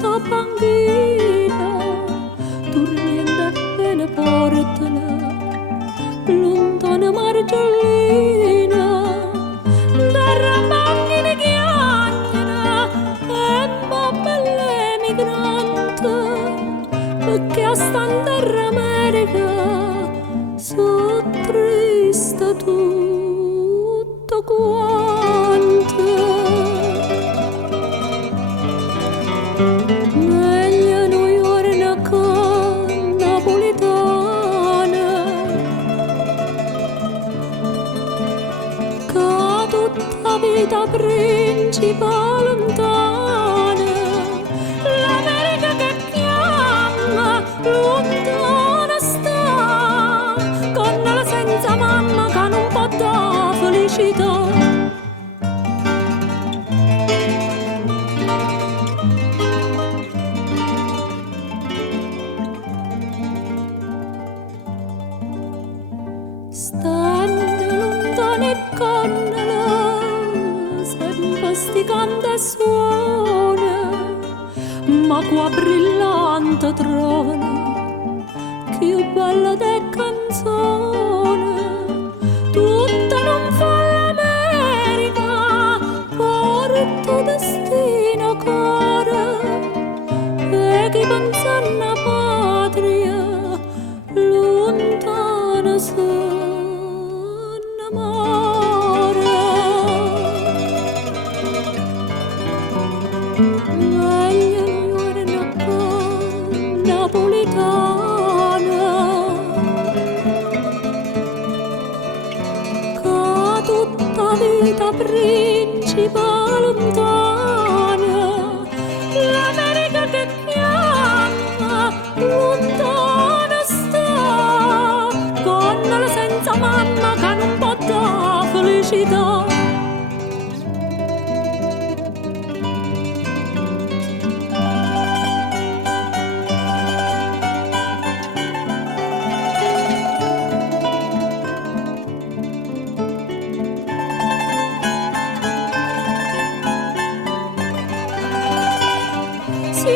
sta panchina, dormiendo appena portano, lontana margellina, terra panchina chiagnana, e belle migrante, perché a sta in terra America, so triste tutto quanto. Meglio noi ora con napolitana, che tutta vita principale lontana, l'America che chiama lontana sta, con la senza mamma che non può dare felicità. Stanno lontani con la sempre sticando e suona, ma qua brillante trovano più bella de canzone, tutta non fa l'America, porta destino cuore, e chi pensa alla patria lontana se napolitana, che tutta vita principale lontana, l'America che chiama lontana sta, con la senza mamma che non può dare felicità. Si